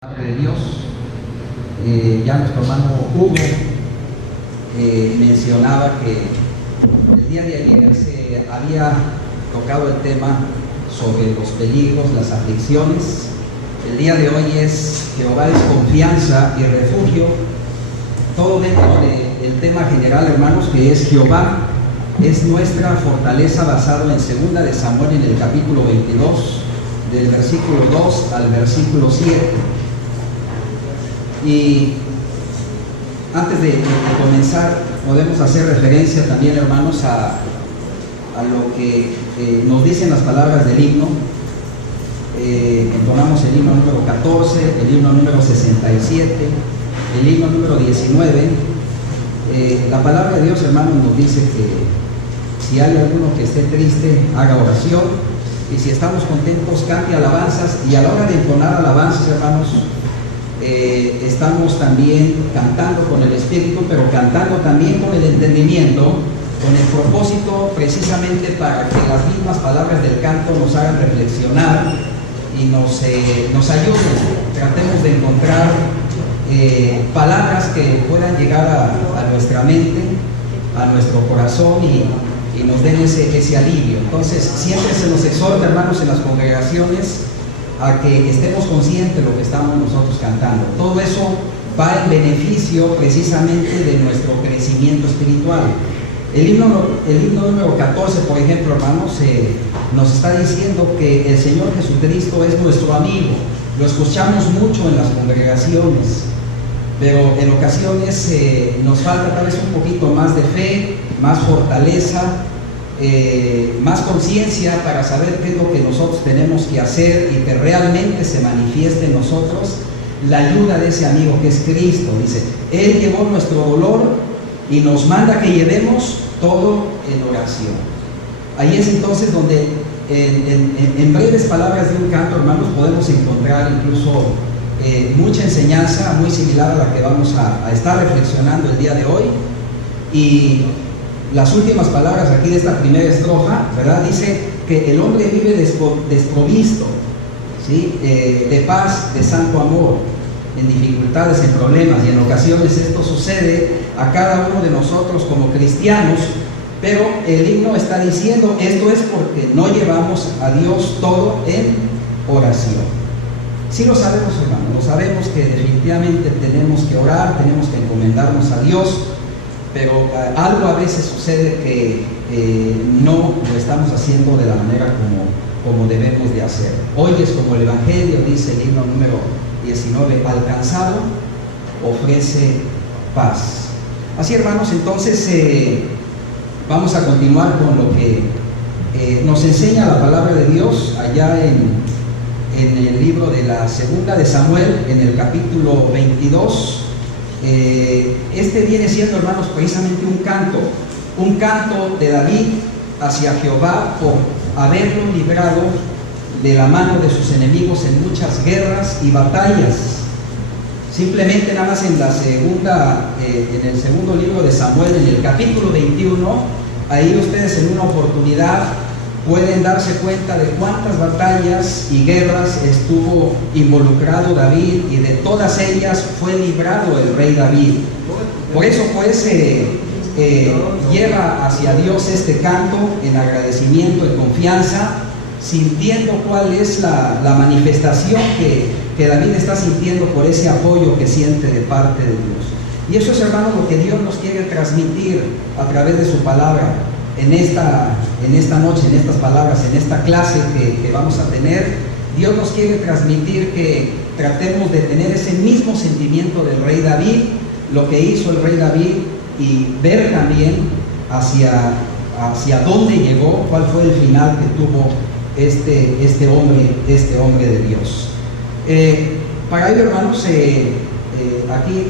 De Dios. Ya nuestro hermano Hugo mencionaba que el día de ayer se había tocado el tema sobre los peligros, las aflicciones. El día de hoy es Jehová es confianza y refugio, todo dentro del tema general, hermanos, que es Jehová es nuestra fortaleza, basado en 2 de Samuel, en el capítulo 22, del versículo 2 al versículo 7. Y antes de comenzar, podemos hacer referencia también, hermanos, a lo que nos dicen las palabras del himno. Entonamos el himno número 14, el himno número 67, el himno número 19. La palabra de Dios, hermanos, nos dice que si hay alguno que esté triste, haga oración, y si estamos contentos, cante alabanzas. Y a la hora de entonar alabanzas, hermanos, estamos también cantando con el Espíritu, pero cantando también con el entendimiento, con el propósito precisamente para que las mismas palabras del canto nos hagan reflexionar y nos ayuden. Tratemos de encontrar palabras que puedan llegar a nuestra mente, a nuestro corazón, y nos den ese alivio. Entonces, siempre se nos exhorta, hermanos, en las congregaciones a que estemos conscientes de lo que estamos nosotros cantando. Todo eso va en beneficio precisamente de nuestro crecimiento espiritual. El himno número 14, por ejemplo, hermanos, nos está diciendo que el Señor Jesucristo es nuestro amigo. Lo escuchamos mucho en las congregaciones, pero en ocasiones nos falta tal vez un poquito más de fe, más fortaleza, más conciencia para saber qué es lo que nosotros tenemos que hacer y que realmente se manifieste en nosotros la ayuda de ese amigo que es Cristo. Dice, Él llevó nuestro dolor y nos manda que llevemos todo en oración. Ahí es entonces donde en breves palabras de un canto, hermanos, podemos encontrar incluso mucha enseñanza muy similar a la que vamos a estar reflexionando el día de hoy. Y las últimas palabras aquí de esta primera estrofa, ¿verdad? Dice que el hombre vive desprovisto, ¿sí? De paz, de santo amor, en dificultades, en problemas, y en ocasiones esto sucede a cada uno de nosotros como cristianos, pero el himno está diciendo, esto es porque no llevamos a Dios todo en oración. Sí lo sabemos, hermanos, lo sabemos que definitivamente tenemos que orar, tenemos que encomendarnos a Dios, pero algo a veces sucede que no lo estamos haciendo de la manera como debemos de hacer. Hoy es como el Evangelio, dice el himno número 19, alcanzado ofrece paz. Así, hermanos, entonces vamos a continuar con lo que nos enseña la palabra de Dios allá en el libro de la 2 de Samuel, en el capítulo 22. Este viene siendo, hermanos, precisamente un canto de David hacia Jehová por haberlo librado de la mano de sus enemigos en muchas guerras y batallas. Simplemente nada más en el segundo libro de Samuel, en el capítulo 21, ahí ustedes en una oportunidad pueden darse cuenta de cuántas batallas y guerras estuvo involucrado David, y de todas ellas fue librado el rey David. Por eso pues lleva hacia Dios este canto en agradecimiento, en confianza, sintiendo cuál es la manifestación que David está sintiendo por ese apoyo que siente de parte de Dios. Y eso es, hermanos, lo que Dios nos quiere transmitir a través de su palabra. En esta noche, en estas palabras, en esta clase que vamos a tener, Dios nos quiere transmitir que tratemos de tener ese mismo sentimiento del rey David, lo que hizo el rey David, y ver también hacia dónde llegó, cuál fue el final que tuvo este hombre de Dios. Para ello, hermanos, aquí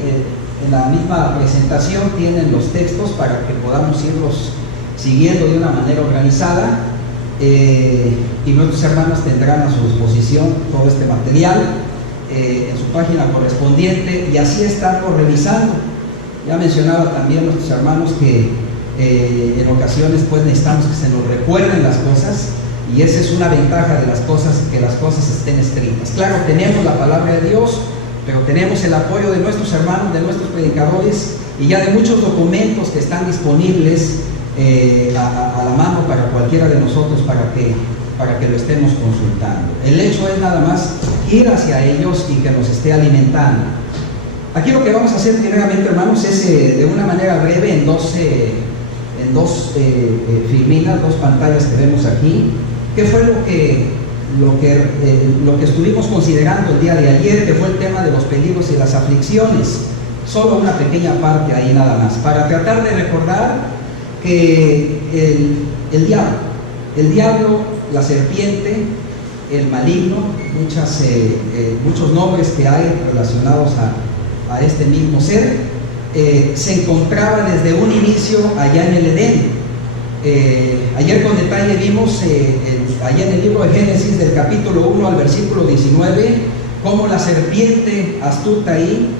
en la misma presentación tienen los textos para que podamos irlos siguiendo de una manera organizada, y nuestros hermanos tendrán a su disposición todo este material en su página correspondiente, y así estarlo revisando. Ya mencionaba también nuestros hermanos que en ocasiones pues necesitamos que se nos recuerden las cosas, y esa es una ventaja de las cosas, que las cosas estén escritas. Claro, tenemos la palabra de Dios, pero tenemos el apoyo de nuestros hermanos, de nuestros predicadores y ya de muchos documentos que están disponibles a la mano para cualquiera de nosotros para que lo estemos consultando. El hecho es nada más ir hacia ellos y que nos esté alimentando. Aquí lo que vamos a hacer primeramente, hermanos, es de una manera breve en dos filminas, dos pantallas que vemos aquí, que fue lo que estuvimos considerando el día de ayer, que fue el tema de los peligros y las aflicciones. Solo una pequeña parte ahí nada más, para tratar de recordar que el diablo, la serpiente, el maligno, muchos nombres que hay relacionados a este mismo ser, se encontraba desde un inicio allá en el Edén. Ayer con detalle vimos allá en el libro de Génesis del capítulo 1 al versículo 19 cómo la serpiente astuta ahí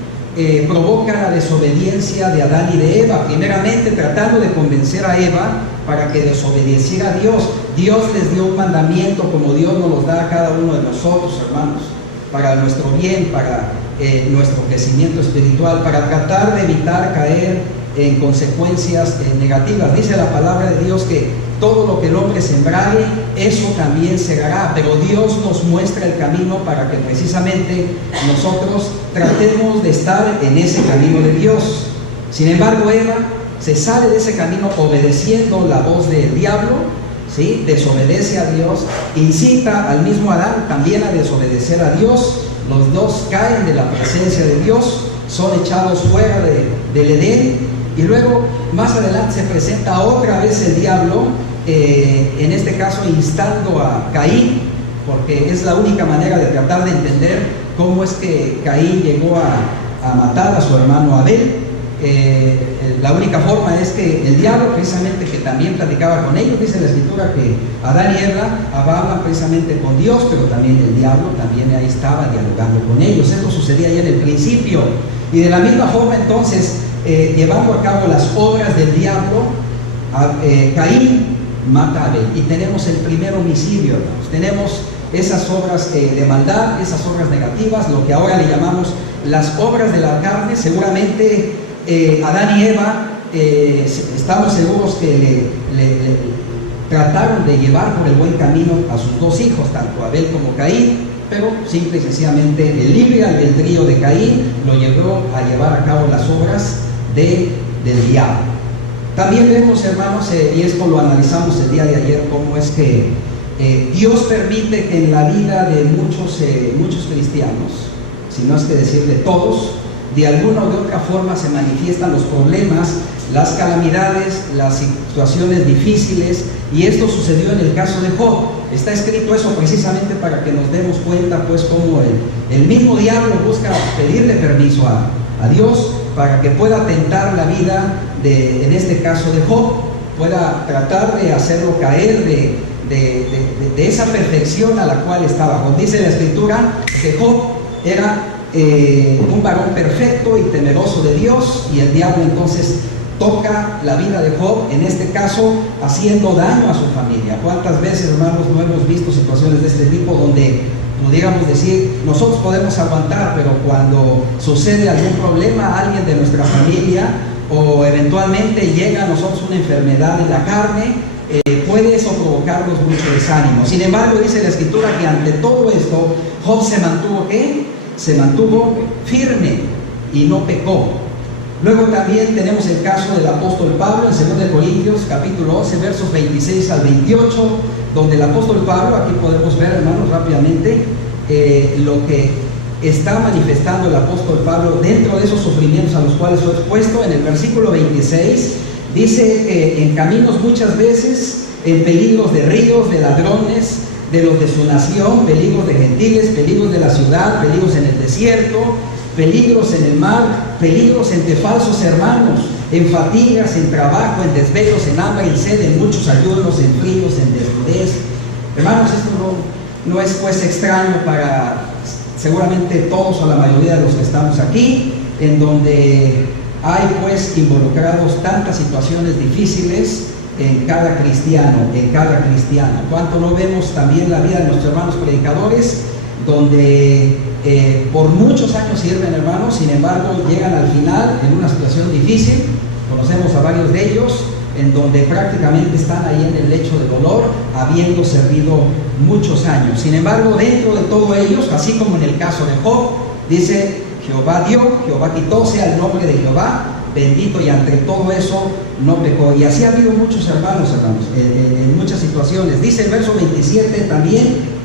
provoca la desobediencia de Adán y de Eva, primeramente tratando de convencer a Eva para que desobedeciera a Dios. Dios les dio un mandamiento como Dios nos los da a cada uno de nosotros, hermanos, para nuestro bien, para nuestro crecimiento espiritual, para tratar de evitar caer en consecuencias negativas. Dice la palabra de Dios que todo lo que el hombre sembrare, eso también segará, pero Dios nos muestra el camino para que precisamente nosotros tratemos de estar en ese camino de Dios. Sin embargo, Eva se sale de ese camino obedeciendo la voz del diablo, ¿sí? Desobedece a Dios, incita al mismo Adán también a desobedecer a Dios. Los dos caen de la presencia de Dios, son echados fuera del Edén, y luego más adelante se presenta otra vez el diablo, en este caso instando a Caín, porque es la única manera de tratar de entender cómo es que Caín llegó a matar a su hermano Abel. La única forma es que el diablo, precisamente, que también platicaba con ellos, dice la escritura que Adán y Eva hablaban precisamente con Dios, pero también el diablo también ahí estaba dialogando con ellos. Esto sucedía ya en el principio, y de la misma forma entonces, llevando a cabo las obras del diablo, Caín mata a Abel, y tenemos el primer homicidio, hermanos. Tenemos esas obras de maldad, esas obras negativas, lo que ahora le llamamos las obras de la carne. Seguramente Adán y Eva, estamos seguros que le trataron de llevar por el buen camino a sus dos hijos, tanto Abel como Caín, pero simple y sencillamente el libre albedrío de Caín lo llevó a llevar a cabo las obras del diablo. También vemos, hermanos, y esto lo analizamos el día de ayer, cómo es que Dios permite que en la vida de muchos cristianos, si no es que decir de todos, de alguna u otra forma se manifiestan los problemas, las calamidades, las situaciones difíciles, y esto sucedió en el caso de Job. Está escrito eso precisamente para que nos demos cuenta, pues, cómo el mismo diablo busca pedirle permiso a Dios para que pueda tentar la vida en este caso de Job, pueda tratar de hacerlo caer de esa perfección a la cual estaba Job. Dice la escritura que Job era un varón perfecto y temeroso de Dios, y el diablo entonces toca la vida de Job, en este caso haciendo daño a su familia. ¿Cuántas veces, hermanos, no hemos visto situaciones de este tipo donde pudiéramos decir, nosotros podemos aguantar, pero cuando sucede algún problema a alguien de nuestra familia, o eventualmente llega a nosotros una enfermedad en la carne, puede eso provocarnos mucho desánimo? Sin embargo, dice la escritura que ante todo esto Job se mantuvo ¿qué? Se mantuvo firme y no pecó. Luego también tenemos el caso del apóstol Pablo en 2 Corintios capítulo 11 versos 26 al 28, donde el apóstol Pablo, aquí podemos ver, hermanos, rápidamente lo que está manifestando el apóstol Pablo dentro de esos sufrimientos a los cuales fue expuesto. En el versículo 26 dice que en caminos muchas veces, en peligros de ríos, de ladrones, de los de su nación, peligros de gentiles, peligros de la ciudad, peligros en el desierto, peligros en el mar, peligros entre falsos hermanos, en fatigas, en trabajo, en desvelos, en hambre, en sed, en muchos ayunos, en fríos, en desnudez. Hermanos, esto no es pues extraño para seguramente todos o la mayoría de los que estamos aquí, en donde hay pues involucrados tantas situaciones difíciles en cada cristiano. ¿Cuánto no vemos también la vida de nuestros hermanos predicadores donde por muchos años sirven, hermanos, sin embargo llegan al final en una situación difícil. Conocemos a varios de ellos en donde prácticamente están ahí en el lecho de dolor, habiendo servido muchos años. Sin embargo, dentro de todos ellos, así como en el caso de Job, dice: Jehová dio, Jehová quitó, sea el nombre de Jehová bendito, y ante todo eso no pecó. Y así ha habido muchos hermanos, en muchas situaciones. Dice el verso 27 también,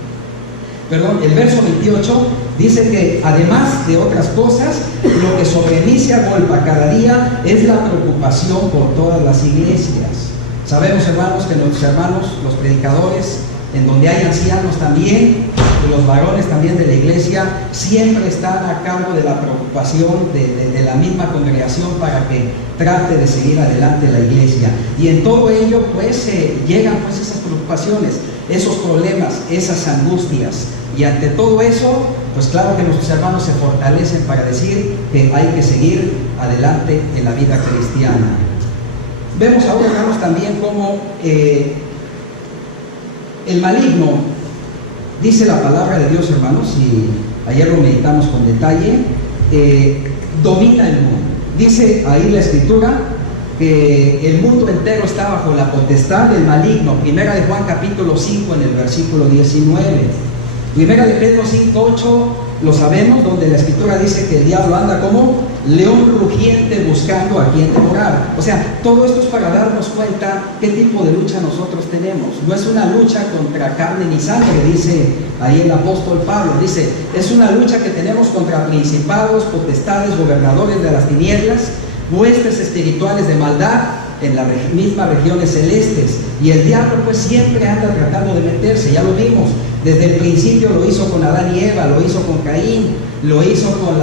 el verso 28 dice que además de otras cosas, lo que sobre mí se agolpa cada día es la preocupación por todas las iglesias. Sabemos, hermanos, que nuestros hermanos, los predicadores, en donde hay ancianos también, y los varones también de la iglesia, siempre están a cargo de la preocupación de la misma congregación para que trate de seguir adelante la iglesia. Y en todo ello, pues, llegan pues esas preocupaciones, esos problemas, esas angustias. Y ante todo eso, pues claro que nuestros hermanos se fortalecen para decir que hay que seguir adelante en la vida cristiana. Vemos ahora, hermanos, también cómo el maligno, dice la palabra de Dios, hermanos, y ayer lo meditamos con detalle, domina el mundo. Dice ahí la Escritura que el mundo entero está bajo la potestad del maligno. Primera de Juan capítulo 5 en el versículo 19. Primera de Pedro 5:8 lo sabemos, donde la Escritura dice que el diablo anda como león rugiente buscando a quien devorar. O sea, todo esto es para darnos cuenta qué tipo de lucha nosotros tenemos. No es una lucha contra carne ni sangre, dice ahí el apóstol Pablo. Dice, es una lucha que tenemos contra principados, potestades, gobernadores de las tinieblas, huestes espirituales de maldad en las mismas regiones celestes. Y el diablo pues siempre anda tratando de meterse, ya lo vimos. Desde el principio lo hizo con Adán y Eva, lo hizo con Caín, lo hizo con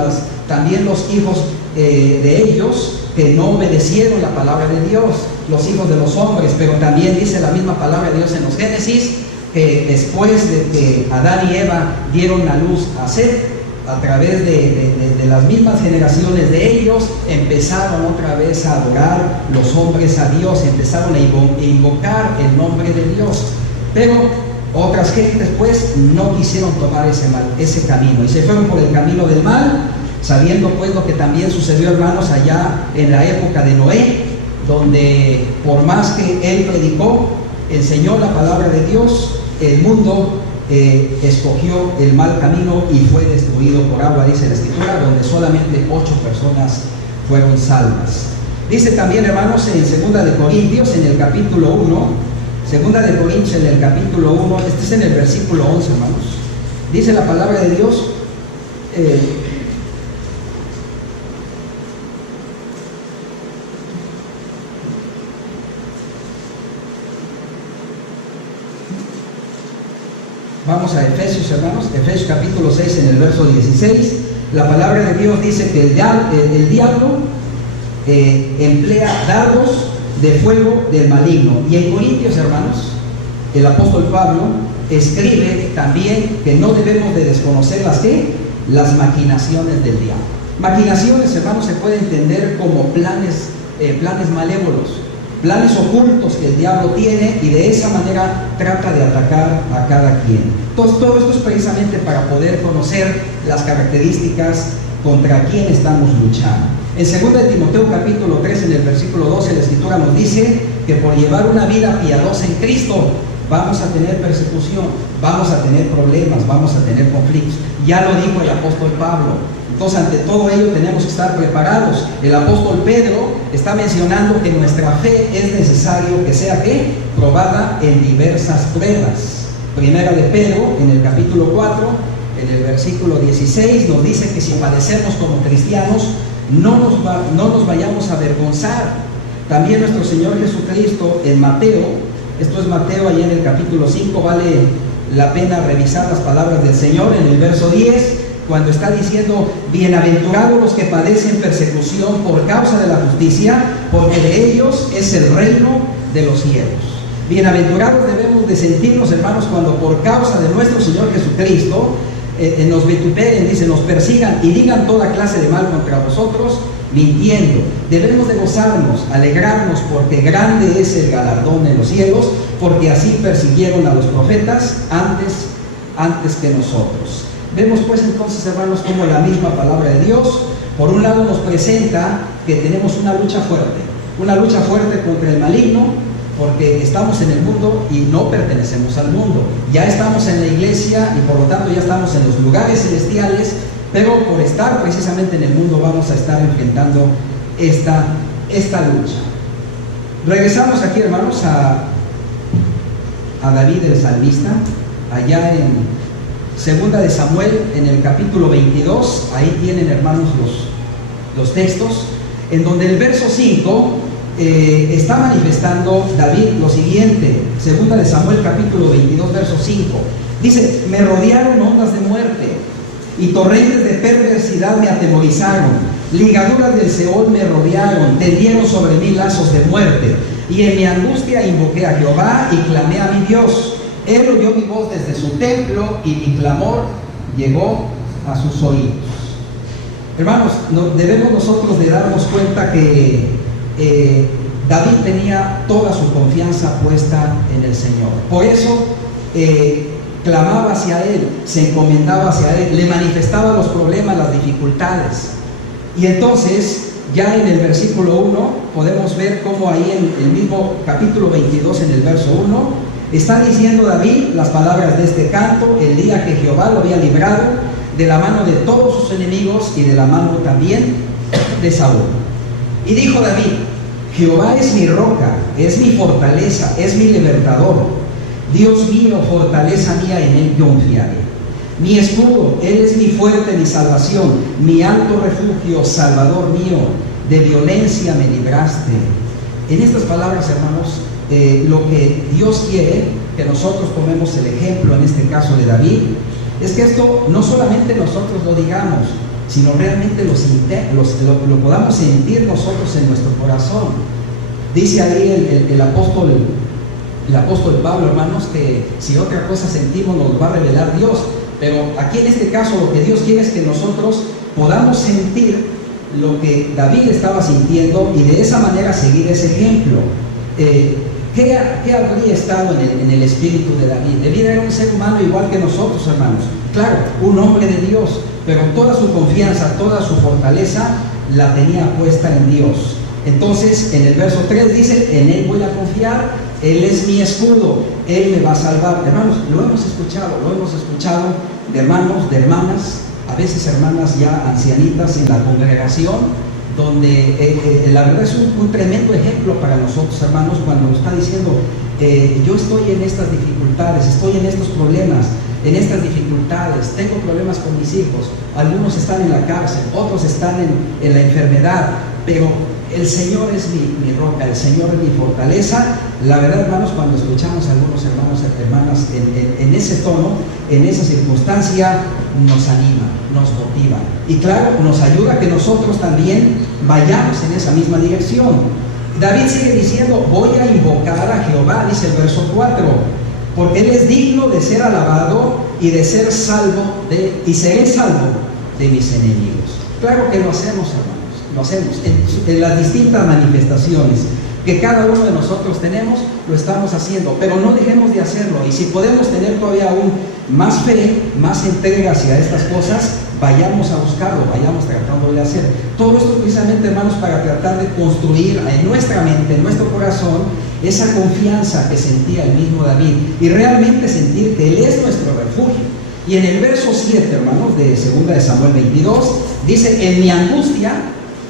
también los hijos de ellos que no obedecieron la palabra de Dios, los hijos de los hombres. Pero también dice la misma palabra de Dios en los Génesis, que después de que Adán y Eva dieron a luz a Set, a través de las mismas generaciones de ellos, empezaron otra vez a adorar los hombres a Dios, empezaron a invocar el nombre de Dios. Pero otras gentes pues no quisieron tomar ese camino y se fueron por el camino del mal, sabiendo pues lo que también sucedió, hermanos, allá en la época de Noé, donde por más que él predicó, enseñó la palabra de Dios, el mundo escogió el mal camino y fue destruido por agua, dice la Escritura, donde solamente 8 personas fueron salvas. Dice también, hermanos, en 2 de Corintios, en el capítulo 1, Segunda de Corintios en el capítulo 1, este es en el versículo 11, hermanos. Dice la palabra de Dios, vamos a Efesios, hermanos, Efesios capítulo 6 en el verso 16. La palabra de Dios dice que el diablo emplea dardos de fuego del maligno. Y en Corintios, hermanos, el apóstol Pablo escribe también que no debemos de desconocer las maquinaciones del diablo. Maquinaciones, hermanos, se puede entender como planes malévolos, planes ocultos que el diablo tiene, y de esa manera trata de atacar a cada quien. Entonces, todo esto es precisamente para poder conocer las características contra quién estamos luchando. En 2 de Timoteo capítulo 3, en el versículo 12, la Escritura nos dice que por llevar una vida piadosa en Cristo vamos a tener persecución, vamos a tener problemas, vamos a tener conflictos. Ya lo dijo el apóstol Pablo. Entonces, ante todo ello tenemos que estar preparados. El apóstol Pedro está mencionando que nuestra fe es necesario que sea probada en diversas pruebas. Primera de Pedro, en el capítulo 4, en el versículo 16, nos dice que si padecemos como cristianos, no nos vayamos a avergonzar. También nuestro Señor Jesucristo en Mateo, esto es Mateo, allá en el capítulo 5, vale la pena revisar las palabras del Señor en el verso 10, cuando está diciendo: bienaventurados los que padecen persecución por causa de la justicia, porque de ellos es el reino de los cielos. Bienaventurados debemos de sentirnos, hermanos, cuando por causa de nuestro Señor Jesucristo nos vituperen, dice, nos persigan y digan toda clase de mal contra vosotros, mintiendo. Debemos de gozarnos, alegrarnos, porque grande es el galardón en los cielos, porque así persiguieron a los profetas antes que nosotros. Vemos pues entonces, hermanos, como la misma palabra de Dios, por un lado nos presenta que tenemos una lucha fuerte contra el maligno, porque estamos en el mundo y no pertenecemos al mundo. Ya estamos en la iglesia y por lo tanto ya estamos en los lugares celestiales, pero por estar precisamente en el mundo vamos a estar enfrentando esta lucha. Regresamos aquí, hermanos, a David el salmista, allá en Segunda de Samuel, en el capítulo 22, ahí tienen, hermanos, los textos, en donde el verso 5 está manifestando David lo siguiente. Segunda de Samuel, capítulo 22, verso 5, dice: me rodearon ondas de muerte y torrentes de perversidad me atemorizaron, ligaduras del Seol me rodearon, tendieron sobre mí lazos de muerte, y en mi angustia invoqué a Jehová y clamé a mi Dios. Él oyó mi voz desde su templo y mi clamor llegó a sus oídos. Hermanos, debemos nosotros de darnos cuenta que David tenía toda su confianza puesta en el Señor. Por eso clamaba hacia Él, se encomendaba hacia Él, le manifestaba los problemas, las dificultades. Y entonces, ya en el versículo 1, podemos ver cómo ahí en el mismo capítulo 22, en el verso 1, está diciendo David las palabras de este canto, el día que Jehová lo había librado de la mano de todos sus enemigos y de la mano también de Saúl. Y dijo David: Jehová es mi roca, es mi fortaleza, es mi libertador. Dios mío, fortaleza mía, en Él confiaré. Mi escudo, Él es mi fuerte, mi salvación, mi alto refugio, salvador mío, de violencia me libraste. En estas palabras, hermanos, lo que Dios quiere que nosotros tomemos el ejemplo, en este caso de David, es que esto no solamente nosotros lo digamos, sino realmente lo podamos sentir nosotros en nuestro corazón. Dice ahí el apóstol Pablo, hermanos, que si otra cosa sentimos nos va a revelar Dios, pero aquí en este caso lo que Dios quiere es que nosotros podamos sentir lo que David estaba sintiendo y de esa manera seguir ese ejemplo. ¿Qué habría estado en el espíritu de David? David era un ser humano igual que nosotros, hermanos. Claro, un hombre de Dios, pero toda su confianza, toda su fortaleza la tenía puesta en Dios. Entonces, en el verso 3 dice: en Él voy a confiar, Él es mi escudo, Él me va a salvar. Hermanos, lo hemos escuchado de hermanos, de hermanas, a veces hermanas ya ancianitas en la congregación, donde la verdad es un tremendo ejemplo para nosotros, hermanos, cuando nos está diciendo: yo estoy en estas dificultades, estoy en estos problemas, en estas dificultades, tengo problemas con mis hijos, algunos están en la cárcel, otros están en la enfermedad, pero el Señor es mi roca, el Señor es mi fortaleza. La verdad, hermanos, cuando escuchamos a algunos hermanos y hermanas en ese tono, en esa circunstancia, nos anima, nos motiva. Y claro, nos ayuda a que nosotros también vayamos en esa misma dirección. David sigue diciendo: voy a invocar a Jehová, dice el verso 4, porque Él es digno de ser alabado y de ser salvo, y seré salvo de mis enemigos. Claro que lo hacemos, hermanos. Lo hacemos en las distintas manifestaciones que cada uno de nosotros tenemos, lo estamos haciendo, pero no dejemos de hacerlo. Y si podemos tener todavía aún más fe, más entrega hacia estas cosas, vayamos a buscarlo, vayamos tratando de hacer todo esto precisamente, hermanos, para tratar de construir en nuestra mente, en nuestro corazón, esa confianza que sentía el mismo David y realmente sentir que Él es nuestro refugio. Y en el verso 7, hermanos, de 2 de Samuel 22, dice: en mi angustia.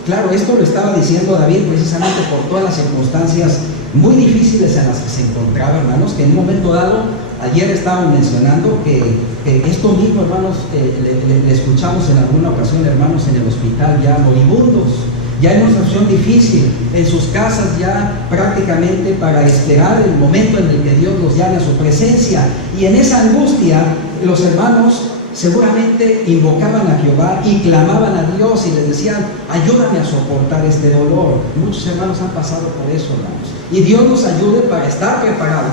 Claro, esto lo estaba diciendo David precisamente por todas las circunstancias muy difíciles en las que se encontraba, hermanos, que en un momento dado, ayer estaban mencionando que esto mismo, hermanos, le escuchamos en alguna ocasión, hermanos, en el hospital, ya moribundos, ya en una situación difícil, en sus casas ya prácticamente para esperar el momento en el que Dios los llame a su presencia. Y en esa angustia, los hermanos seguramente invocaban a Jehová y clamaban a Dios y les decían: ayúdame a soportar este dolor. Muchos hermanos han pasado por eso, hermanos, y Dios nos ayude para estar preparados.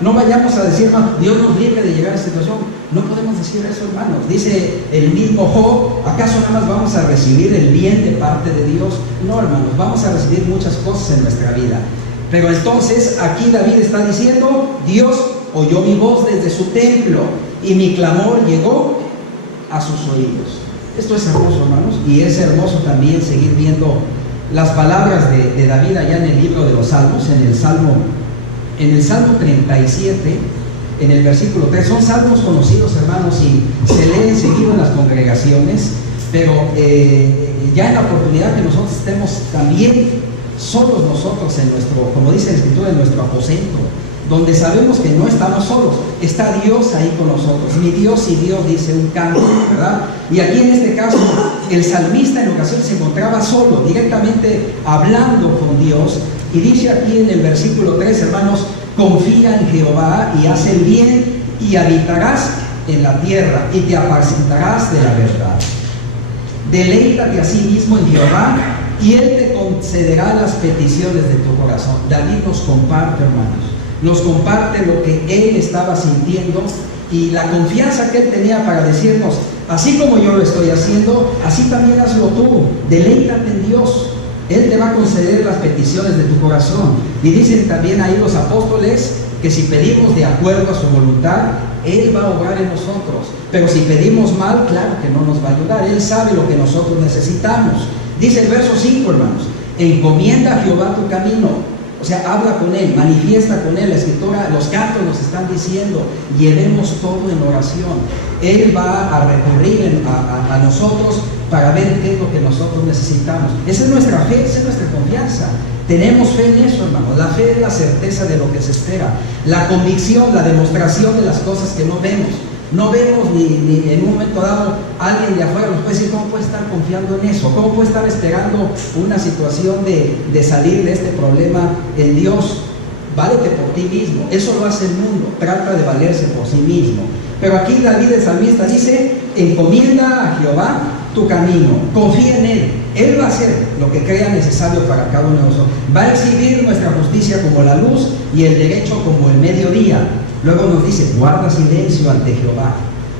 No vayamos a decir: no, Dios nos libre de llegar a esta situación. No podemos decir eso, hermanos. Dice el mismo Job: ¿acaso nada más vamos a recibir el bien de parte de Dios? No, hermanos, vamos a recibir muchas cosas en nuestra vida. Pero entonces aquí David está diciendo: Dios oyó mi voz desde su templo y mi clamor llegó a sus oídos. Esto es hermoso, hermanos, y es hermoso también seguir viendo las palabras de David allá en el libro de los Salmos, en el Salmo 37, en el versículo 3. Son salmos conocidos, hermanos, y se leen seguido en las congregaciones, pero ya en la oportunidad que nosotros estemos también solos nosotros en nuestro, como dice la Escritura, en nuestro aposento, donde sabemos que no estamos solos, está Dios ahí con nosotros. Mi Dios y Dios, dice un canto, ¿verdad? Y aquí en este caso, el salmista en ocasiones se encontraba solo, directamente hablando con Dios, y dice aquí en el versículo 3, hermanos: confía en Jehová y haz el bien, y habitarás en la tierra, y te apacentarás de la verdad. Deleítate a sí mismo en Jehová, y Él te concederá las peticiones de tu corazón. David nos comparte, hermanos, nos comparte lo que él estaba sintiendo y la confianza que él tenía para decirnos: así como yo lo estoy haciendo, así también hazlo tú. Deleítate en Dios, Él te va a conceder las peticiones de tu corazón. Y dicen también ahí los apóstoles que si pedimos de acuerdo a su voluntad, Él va a obrar en nosotros. Pero si pedimos mal, claro que no nos va a ayudar. Él sabe lo que nosotros necesitamos. Dice el verso 5, hermanos: encomienda a Jehová tu camino. O sea, habla con Él, manifiesta con Él. La Escritura, los cantos nos están diciendo: llevemos todo en oración. Él va a recurrir a nosotros para ver qué es lo que nosotros necesitamos. Esa es nuestra fe, esa es nuestra confianza. Tenemos fe en eso, hermanos. La fe es la certeza de lo que se espera, la convicción, la demostración de las cosas que no vemos. No vemos ni en un momento dado alguien de afuera nos puede decir: ¿cómo puede estar confiando en eso? ¿Cómo puede estar esperando una situación de salir de este problema en Dios? Válete por ti mismo. Eso lo hace el mundo, trata de valerse por sí mismo. Pero aquí David el salmista dice: encomienda a Jehová tu camino, confía en Él. Él va a hacer lo que crea necesario para cada uno de nosotros. Va a exhibir nuestra justicia como la luz y el derecho como el mediodía. Luego nos dice: guarda silencio ante Jehová,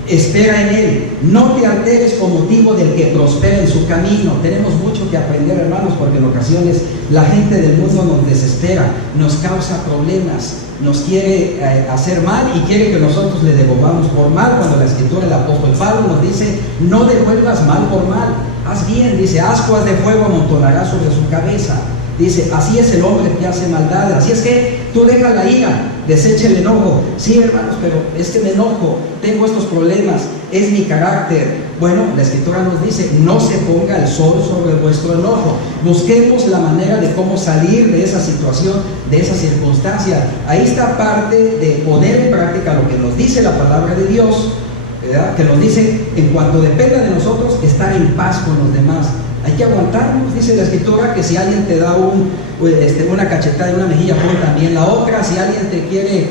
espera en Él, no te alteres con motivo del que prospera en su camino. Tenemos mucho que aprender, hermanos, porque en ocasiones la gente del mundo nos desespera, nos causa problemas, nos quiere hacer mal y quiere que nosotros le devolvamos por mal, cuando la Escritura, el apóstol Pablo nos dice: no devuelvas mal por mal, haz bien. Dice: ascuas de fuego amontonará sobre su cabeza. Dice: así es el hombre que hace maldad. Así es que tú deja la ira, desecha el enojo. Sí, hermanos, pero es que me enojo, tengo estos problemas, es mi carácter. Bueno, la Escritura nos dice: no se ponga el sol sobre vuestro enojo. Busquemos la manera de cómo salir de esa situación, de esa circunstancia. Ahí está parte de poner en práctica lo que nos dice la palabra de Dios, ¿verdad? Que nos dice: en cuanto dependa de nosotros, estar en paz con los demás. Hay que aguantarnos. Dice la Escritura que si alguien te da una cachetada en una mejilla, pon también la otra. Si alguien te quiere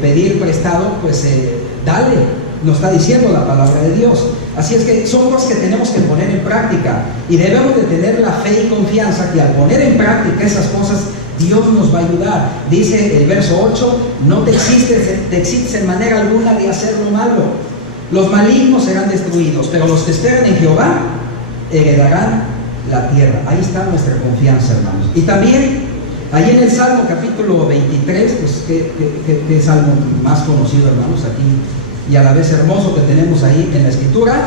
pedir prestado, pues dale. Nos está diciendo la palabra de Dios. Así es que son cosas que tenemos que poner en práctica, y debemos de tener la fe y confianza que al poner en práctica esas cosas, Dios nos va a ayudar. Dice el verso 8: no te excites en manera alguna de hacer lo malo. Los malignos serán destruidos, pero los que esperan en Jehová heredarán la tierra. Ahí está nuestra confianza, hermanos. Y también ahí en el Salmo capítulo 23, pues que salmo más conocido, hermanos, aquí, y a la vez hermoso, que tenemos ahí en la Escritura: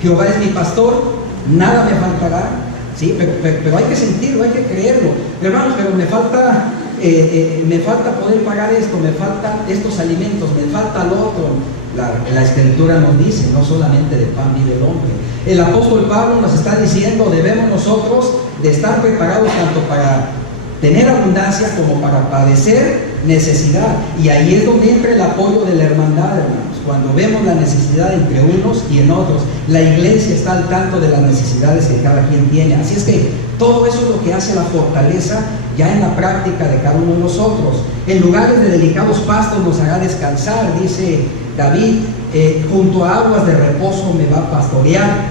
Jehová es mi pastor, nada me faltará. Sí, pero hay que sentirlo, hay que creerlo, hermanos. Pero me falta poder pagar esto, me faltan estos alimentos, me falta lo otro. La Escritura nos dice: no solamente de pan vive el hombre. El apóstol Pablo nos está diciendo: debemos nosotros de estar preparados tanto para tener abundancia como para padecer necesidad. Y ahí es donde entra el apoyo de la hermandad, hermanos. Cuando vemos la necesidad entre unos y en otros, la iglesia está al tanto de las necesidades que cada quien tiene. Así es que todo eso es lo que hace la fortaleza ya en la práctica de cada uno de nosotros. En lugares de delicados pastos nos hará descansar, dice David: junto a aguas de reposo me va a pastorear,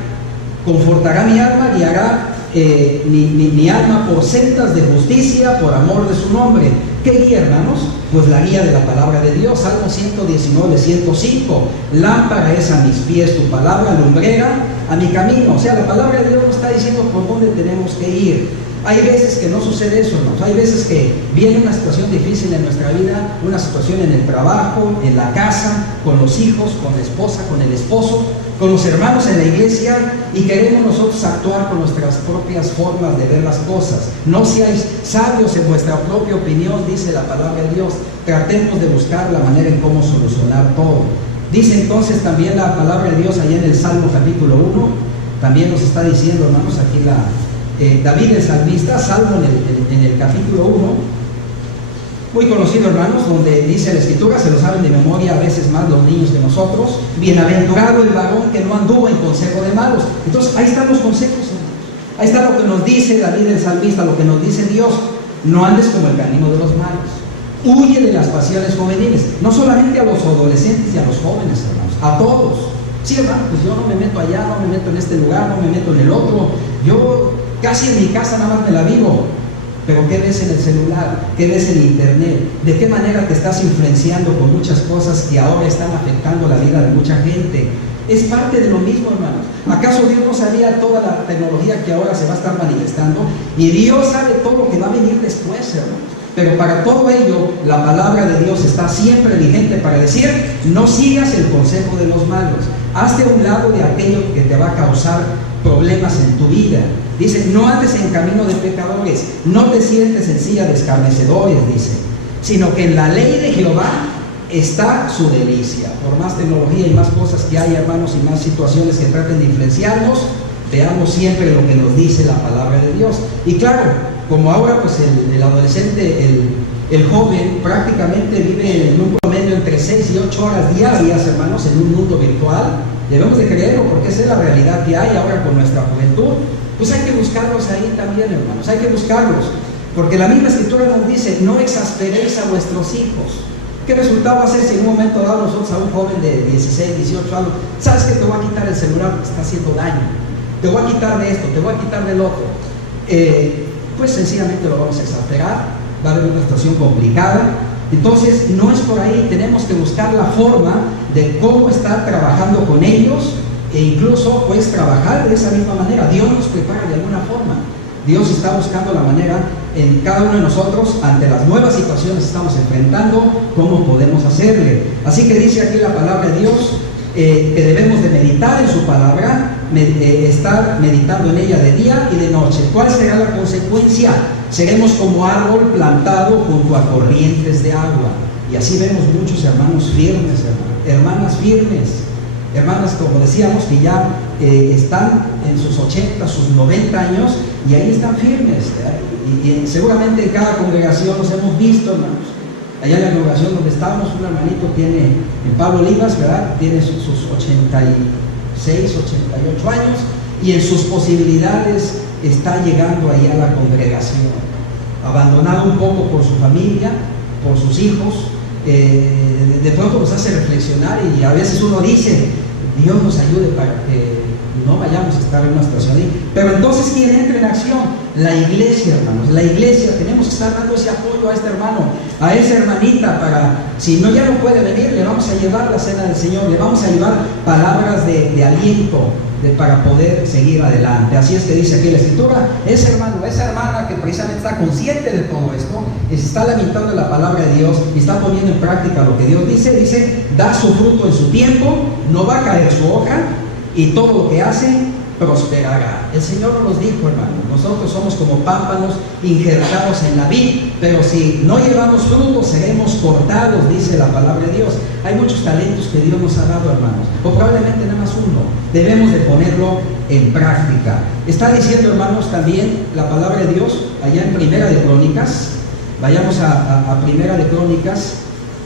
confortará mi alma, guiará mi alma por sendas de justicia por amor de su nombre. ¿Qué guía, hermanos? Pues la guía de la palabra de Dios. Salmo 119, 105: lámpara es a mis pies tu palabra, lumbrera a mi camino. O sea, la palabra de Dios nos está diciendo por dónde tenemos que ir. Hay veces que no sucede eso, hermanos. Hay veces que viene una situación difícil en nuestra vida, una situación en el trabajo, en la casa, con los hijos, con la esposa, con el esposo, con los hermanos en la iglesia, y queremos nosotros actuar con nuestras propias formas de ver las cosas. No seáis sabios en vuestra propia opinión, dice la palabra de Dios. Tratemos de buscar la manera en cómo solucionar todo. Dice entonces también la palabra de Dios allá en el Salmo capítulo 1, también nos está diciendo, hermanos, aquí David el salmista, Salmo en el capítulo 1, muy conocido, hermanos, donde dice la escritura, se lo saben de memoria a veces más los niños que nosotros: bienaventurado el varón que no anduvo en consejo de malos. Entonces ahí están los consejos, hermanos. Ahí está lo que nos dice David el salmista, lo que nos dice Dios: no andes como el camino de los malos, huye de las pasiones juveniles. No solamente a los adolescentes y a los jóvenes, hermanos, a todos. Sí, hermano, pues yo no me meto allá, no me meto en este lugar, no me meto en el otro, yo casi en mi casa nada más me la vivo. Pero ¿qué ves en el celular? ¿Qué ves en internet? ¿De qué manera te estás influenciando con muchas cosas que ahora están afectando la vida de mucha gente? Es parte de lo mismo, hermanos. ¿Acaso Dios no sabía toda la tecnología que ahora se va a estar manifestando? Y Dios sabe todo lo que va a venir después, hermanos. Pero para todo ello, la palabra de Dios está siempre vigente para decir: no sigas el consejo de los malos. Hazte a un lado de aquello que te va a causar problemas en tu vida. Dice: no andes en camino de pecadores, no te sientes en silla de escarnecedores, dice, sino que en la ley de Jehová está su delicia. Por más tecnología y más cosas que hay, hermanos, y más situaciones que traten de influenciarnos, veamos siempre lo que nos dice la palabra de Dios. Y claro, como ahora pues el adolescente, el joven prácticamente vive en un promedio entre 6 y 8 horas diarias, hermanos, en un mundo virtual, debemos de creerlo porque esa es la realidad que hay ahora con nuestra juventud. Pues hay que buscarlos ahí también, hermanos, hay que buscarlos, porque la misma escritura nos dice: no exasperéis a vuestros hijos. ¿Qué resultado va a ser si en un momento dado nosotros a un joven de 16, 18 años, sabes que te voy a quitar el celular porque está haciendo daño, te voy a quitar de esto, te voy a quitar del otro? Pues sencillamente lo vamos a exasperar, va a haber una situación complicada. Entonces no es por ahí, tenemos que buscar la forma de cómo estar trabajando con ellos, e incluso pues trabajar de esa misma manera. Dios nos prepara de alguna forma. Dios está buscando la manera en cada uno de nosotros, ante las nuevas situaciones que estamos enfrentando, cómo podemos hacerle. Así que dice aquí la palabra de Dios que debemos de meditar en su palabra, estar meditando en ella de día y de noche. ¿Cuál será la consecuencia? Seremos como árbol plantado junto a corrientes de agua. Y así vemos muchos hermanos firmes, hermanas firmes, hermanas, como decíamos, que ya están en sus 80, sus 90 años, y ahí están firmes. Y seguramente en cada congregación los hemos visto, hermanos. Allá en la congregación donde estábamos, un hermanito tiene, en Pablo Olivas, ¿verdad?, tiene sus 86, 88 años, y en sus posibilidades está llegando ahí a la congregación, abandonado un poco por su familia, por sus hijos. De pronto nos hace reflexionar, y a veces uno dice: Dios nos ayude para que no vayamos a estar en una situación ahí. Pero entonces, ¿quién entra en acción? La iglesia, hermanos, la iglesia. Tenemos que estar dando ese apoyo a este hermano, a esa hermanita, para, si no ya no puede venir, le vamos a llevar la cena del Señor, le vamos a llevar palabras de aliento, para poder seguir adelante. Así es que dice aquí la escritura: ese hermano, esa hermana que precisamente está consciente de todo esto, y se está lamentando de la palabra de Dios y está poniendo en práctica lo que Dios dice, da su fruto en su tiempo, no va a caer su hoja, y todo lo que hace prosperará. El Señor nos dijo, hermano, nosotros somos como pámpanos injertados en la vid, pero si no llevamos fruto, seremos cortados, dice la palabra de Dios. Hay muchos talentos que Dios nos ha dado, hermanos, o probablemente nada más uno. Debemos de ponerlo en práctica. Está diciendo, hermanos, también la palabra de Dios allá en Primera de Crónicas. Vayamos a Primera de Crónicas.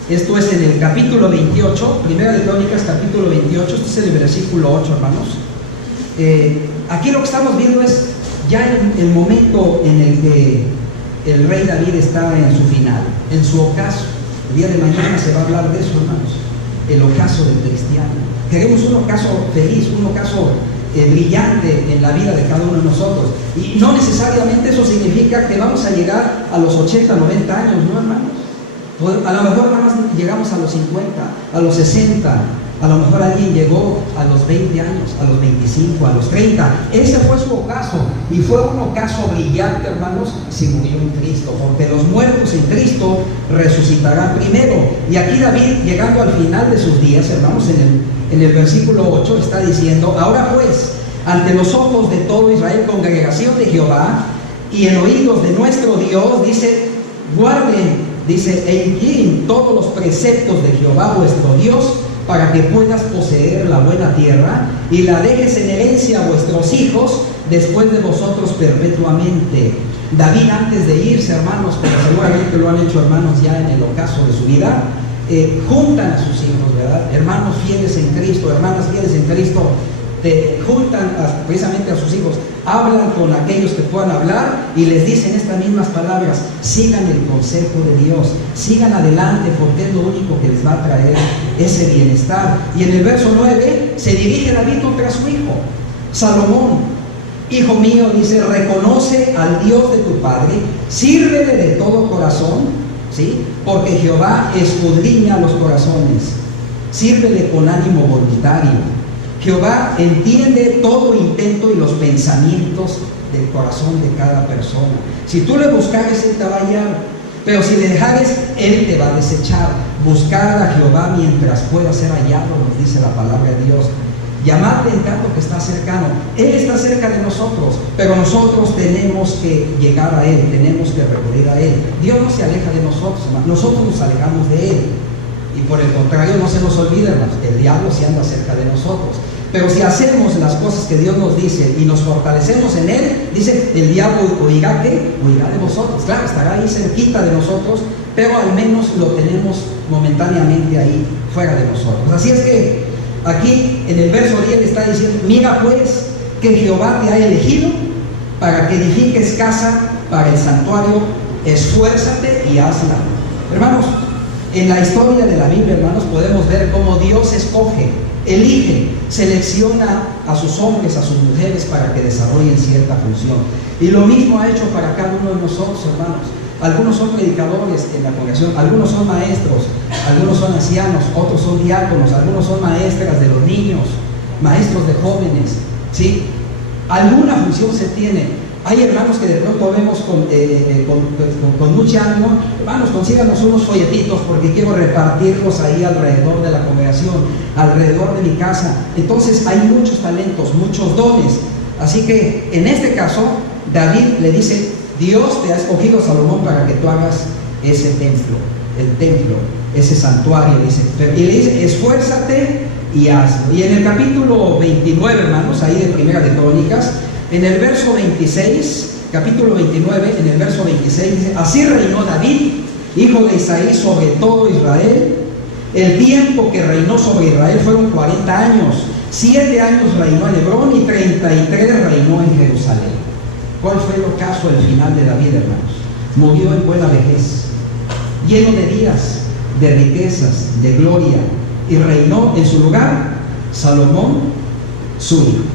Esto es en el capítulo 28, Primera de Crónicas, capítulo 28. Este es el versículo 8, hermanos. Aquí lo que estamos viendo es ya el momento en el que el rey David está en su final, en su ocaso. El día de mañana se va a hablar de eso, hermanos, el ocaso del cristiano. Queremos un ocaso feliz, un ocaso brillante en la vida de cada uno de nosotros, y no necesariamente eso significa que vamos a llegar a los 80, 90 años, ¿no, hermanos? A lo mejor nada más llegamos a los 50, a los 60, a lo mejor alguien llegó a los 20 años, a los 25, a los 30. Ese fue su ocaso, y fue un ocaso brillante, hermanos, si murió en Cristo, porque los muertos en Cristo resucitarán primero. Y aquí David, llegando al final de sus días, hermanos, en el versículo 8 está diciendo: ahora pues, ante los ojos de todo Israel, congregación de Jehová, y en oídos de nuestro Dios, dice, guarden, dice, e inquiren todos los preceptos de Jehová vuestro Dios, para que puedas poseer la buena tierra, y la dejes en herencia a vuestros hijos después de vosotros perpetuamente. David, antes de irse, hermanos, pero seguramente lo han hecho, hermanos, ya en el ocaso de su vida, juntan a sus hijos, ¿verdad? Hermanos fieles en Cristo, hermanas fieles en Cristo, juntan precisamente a sus hijos, hablan con aquellos que puedan hablar y les dicen estas mismas palabras: sigan el consejo de Dios, sigan adelante, porque es lo único que les va a traer ese bienestar. Y en el verso 9 se dirige David contra su hijo Salomón: hijo mío, dice, reconoce al Dios de tu padre, sírvele de todo corazón, ¿sí? Porque Jehová escudriña los corazones, sírvele con ánimo voluntario. Jehová entiende todo intento y los pensamientos del corazón de cada persona. Si tú le buscares, Él te va a hallar, pero si le dejares, Él te va a desechar. Buscad a Jehová mientras pueda ser hallado, nos dice la palabra de Dios. Llamadle en tanto que está cercano. Él está cerca de nosotros, pero nosotros tenemos que llegar a Él, tenemos que recurrir a Él. Dios no se aleja de nosotros, hermanos. Nosotros nos alejamos de Él. Y por el contrario, no se nos olvide, hermanos, el diablo sí anda cerca de nosotros. Pero si hacemos las cosas que Dios nos dice y nos fortalecemos en Él, dice, el diablo oirá ¿qué? Oirá de vosotros. Claro, estará ahí cerquita de nosotros, pero al menos lo tenemos momentáneamente ahí fuera de nosotros. Así es que aquí en el verso 10 está diciendo: mira pues que Jehová te ha elegido para que edifiques casa para el santuario, esfuérzate y hazla. Hermanos, en la historia de la Biblia, hermanos, podemos ver cómo Dios escoge, elige, selecciona a sus hombres, a sus mujeres para que desarrollen cierta función. Y lo mismo ha hecho para cada uno de nosotros, hermanos. Algunos son predicadores en la congregación, algunos son maestros, algunos son ancianos, otros son diáconos, algunos son maestras de los niños, maestros de jóvenes, ¿sí? Alguna función se tiene. Hay hermanos que de pronto vemos con mucho ánimo: hermanos, consíganos unos folletitos porque quiero repartirlos ahí alrededor de la congregación, alrededor de mi casa. Entonces hay muchos talentos, muchos dones. Así que en este caso, David le dice: Dios te ha escogido, Salomón, para que tú hagas ese templo, el templo, ese santuario, dice. Y le dice: esfuérzate y hazlo. Y en el capítulo 29, hermanos, ahí de Primera de Crónicas, en el verso 26, capítulo 29, en el verso 26, dice: así reinó David, hijo de Isaí, sobre todo Israel. El tiempo que reinó sobre Israel fueron 40 años. 7 años reinó en Hebrón y 33 reinó en Jerusalén. ¿Cuál fue el ocaso al final de David, hermanos? Murió en buena vejez, lleno de días, de riquezas, de gloria, y reinó en su lugar Salomón, su hijo.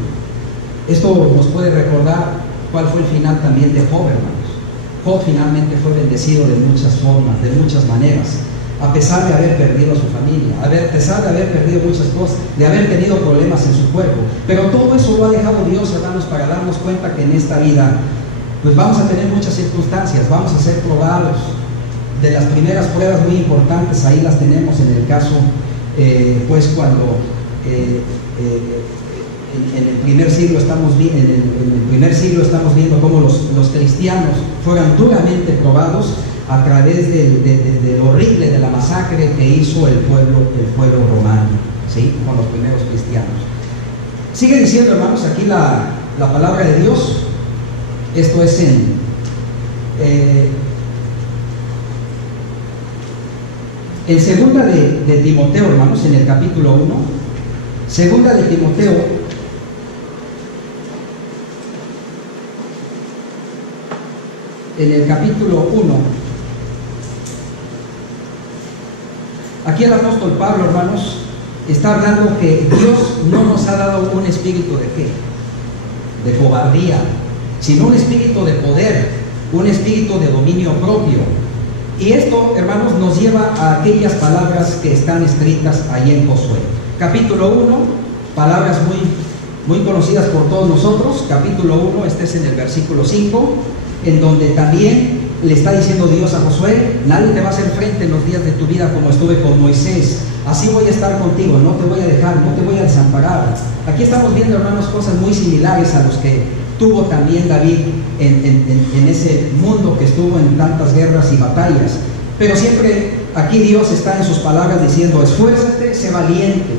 Esto nos puede recordar cuál fue el final también de Job, hermanos. Job finalmente fue bendecido de muchas formas, de muchas maneras, a pesar de haber perdido a su familia, a pesar de haber perdido muchas cosas, de haber tenido problemas en su cuerpo. Pero todo eso lo ha dejado Dios, hermanos, para darnos cuenta que en esta vida pues vamos a tener muchas circunstancias, vamos a ser probados. De las primeras pruebas muy importantes, ahí las tenemos en el caso, pues cuando en el primer siglo estamos viendo cómo los cristianos fueron duramente probados a través del horrible, de la masacre que hizo el pueblo romano, ¿sí? Con los primeros cristianos. Sigue diciendo, hermanos, aquí la palabra de Dios. Esto es en segunda de Timoteo, hermanos, en el capítulo 1, segunda de Timoteo, en el capítulo 1, aquí el apóstol Pablo, hermanos, está hablando que Dios no nos ha dado un espíritu de ¿qué? De cobardía, sino un espíritu de poder, un espíritu de dominio propio. Y esto, hermanos, nos lleva a aquellas palabras que están escritas ahí en Josué. Capítulo 1, palabras muy conocidas por todos nosotros. Capítulo 1, este es en el versículo 5, en donde también le está diciendo Dios a Josué: nadie te va a hacer frente en los días de tu vida como estuve con Moisés. Así voy a estar contigo, no te voy a dejar, no te voy a desamparar. Aquí estamos viendo, hermanos, cosas muy similares a los que tuvo también David en ese mundo que estuvo en tantas guerras y batallas. Pero siempre aquí Dios está en sus palabras diciendo: esfuérzate, sé valiente.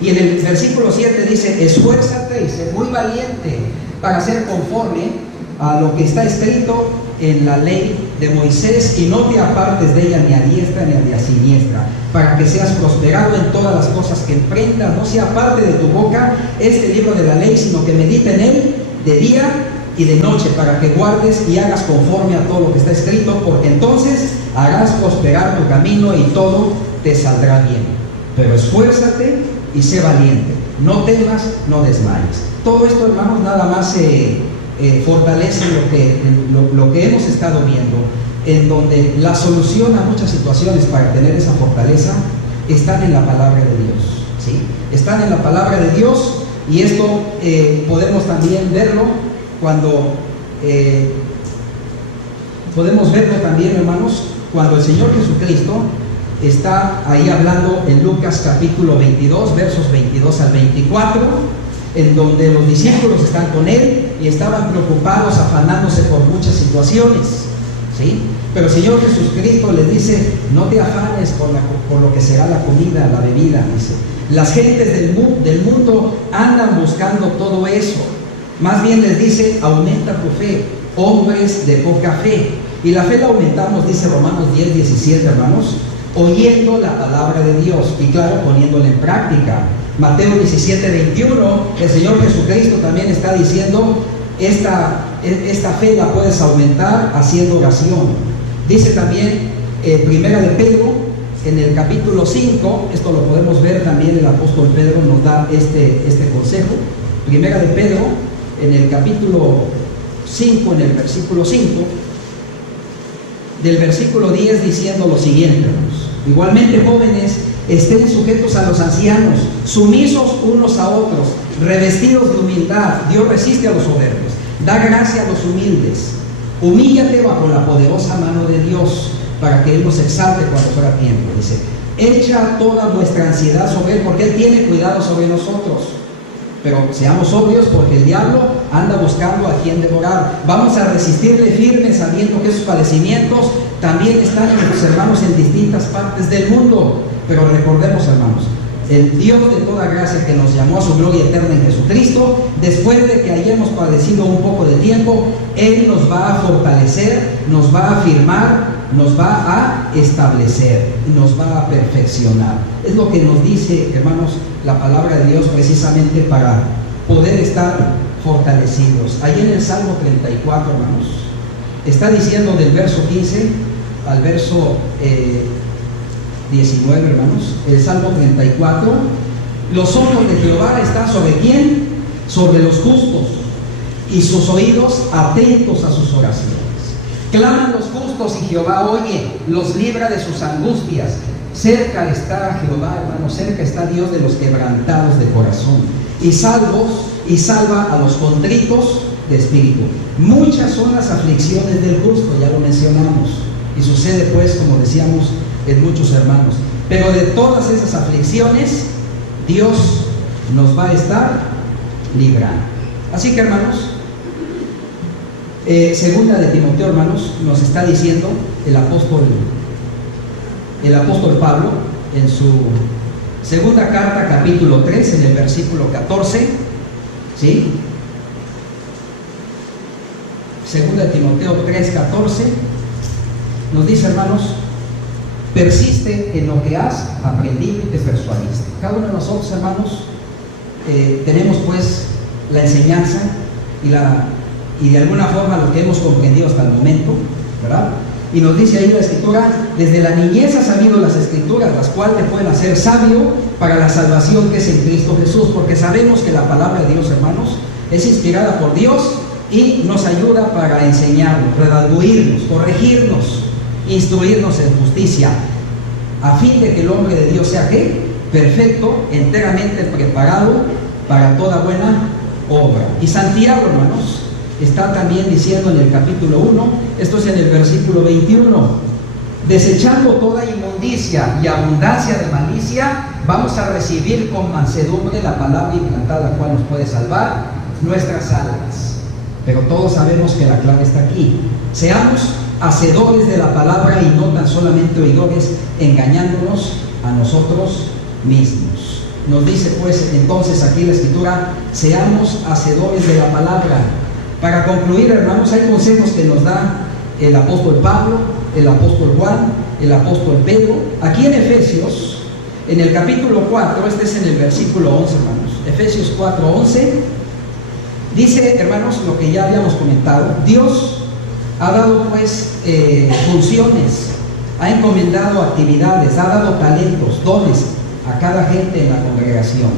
Y en el versículo 7 dice: esfuérzate y sé muy valiente para ser conforme a lo que está escrito en la ley de Moisés, y no te apartes de ella ni a diestra ni a siniestra, para que seas prosperado en todas las cosas que emprendas. No sea parte de tu boca este libro de la ley, sino que medita en él de día y de noche, para que guardes y hagas conforme a todo lo que está escrito, porque entonces harás prosperar tu camino y todo te saldrá bien. Pero esfuérzate y sé valiente, no temas, no desmayes. Todo esto, hermanos, nada más fortalece lo que hemos estado viendo, en donde la solución a muchas situaciones para tener esa fortaleza están en la palabra de Dios, ¿sí? Están en la palabra de Dios. Y esto podemos también verlo cuando podemos verlo también, hermanos, cuando el Señor Jesucristo está ahí hablando en Lucas capítulo 22, versos 22 al 24, en donde los discípulos están con Él y estaban preocupados, afanándose por muchas situaciones, ¿sí? Pero el Señor Jesucristo les dice: no te afanes por lo que será la comida, la bebida, dice. Las gentes del mundo andan buscando todo eso. Más bien les dice: aumenta tu fe, hombres de poca fe. Y la fe la aumentamos, dice Romanos 10, 17, hermanos, oyendo la palabra de Dios y, claro, poniéndola en práctica. Mateo 17, 21, el Señor Jesucristo también está diciendo: esta fe la puedes aumentar haciendo oración. Dice también Primera de Pedro, en el capítulo 5, esto lo podemos ver también, el apóstol Pedro nos da este consejo. Primera de Pedro, en el capítulo 5, en el versículo 5, del versículo 10, diciendo lo siguiente, hermanos: igualmente, jóvenes, estén sujetos a los ancianos, sumisos unos a otros, revestidos de humildad. Dios resiste a los soberbios, da gracia a los humildes. Humíllate bajo la poderosa mano de Dios, para que Él nos exalte cuando fuera tiempo. Dice: echa toda vuestra ansiedad sobre Él, porque Él tiene cuidado sobre nosotros. Pero seamos obvios, porque el diablo anda buscando a quien devorar. Vamos a resistirle firme, sabiendo que esos padecimientos también están en nuestros hermanos en distintas partes del mundo. Pero recordemos, hermanos, el Dios de toda gracia, que nos llamó a su gloria eterna en Jesucristo, después de que hayamos padecido un poco de tiempo, Él nos va a fortalecer, nos va a afirmar, nos va a establecer, nos va a perfeccionar. Es lo que nos dice, hermanos, la palabra de Dios, precisamente para poder estar fortalecidos. Ahí en el Salmo 34, hermanos, está diciendo del verso 15 al verso 19, hermanos, el Salmo 34: los ojos de Jehová están sobre ¿quién? Sobre los justos, y sus oídos atentos a sus oraciones. Claman los justos y Jehová oye, los libra de sus angustias. Cerca está Jehová, hermanos, cerca está Dios de los quebrantados de corazón, y salva a los contritos de espíritu. Muchas son las aflicciones del justo, ya lo mencionamos, y sucede, pues, como decíamos, en muchos hermanos. Pero de todas esas aflicciones, Dios nos va a estar librando. Así que, hermanos, segunda de Timoteo, hermanos, nos está diciendo el apóstol Pablo en su segunda carta, capítulo 3, en el versículo 14, ¿sí? Segunda de Timoteo 3, 14, nos dice, hermanos: persiste en lo que has aprendido y te persuadiste. Cada uno de nosotros, hermanos, tenemos, pues, la enseñanza y de alguna forma lo que hemos comprendido hasta el momento, ¿verdad? Y nos dice ahí la Escritura: desde la niñez has sabido las Escrituras, las cuales te pueden hacer sabio para la salvación que es en Cristo Jesús. Porque sabemos que la palabra de Dios, hermanos, es inspirada por Dios y nos ayuda para enseñarnos, redarguirnos, corregirnos instruirnos en justicia, a fin de que el hombre de Dios sea ¿qué? Perfecto, enteramente preparado para toda buena obra. Y Santiago, hermanos, está también diciendo en el capítulo 1, esto es en el versículo 21, desechando toda inmundicia y abundancia de malicia, vamos a recibir con mansedumbre la palabra implantada, la cual nos puede salvar nuestras almas. Pero todos sabemos que la clave está aquí. Seamos hacedores de la palabra y no tan solamente oidores, engañándonos a nosotros mismos. Nos dice pues entonces aquí la Escritura, seamos hacedores de la palabra. Para concluir, hermanos, hay consejos que nos da el apóstol Pablo, el apóstol Juan, el apóstol Pedro. Aquí en Efesios, en el capítulo 4, este es en el versículo 11, hermanos. Efesios 4:11, dice, hermanos, lo que ya habíamos comentado. Dios ha dado pues funciones, ha encomendado actividades, ha dado talentos, dones a cada gente en la congregación.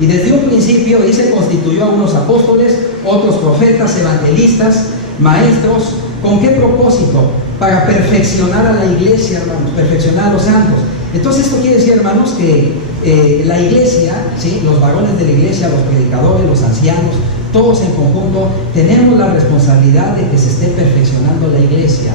Y desde un principio dice, constituyó a unos apóstoles, otros profetas, evangelistas, maestros. ¿Con qué propósito? Para perfeccionar a la iglesia, hermanos, perfeccionar a los santos. Entonces esto quiere decir, hermanos, que la iglesia, ¿sí? Los varones de la iglesia, los predicadores, los ancianos, todos en conjunto tenemos la responsabilidad de que se esté perfeccionando la iglesia.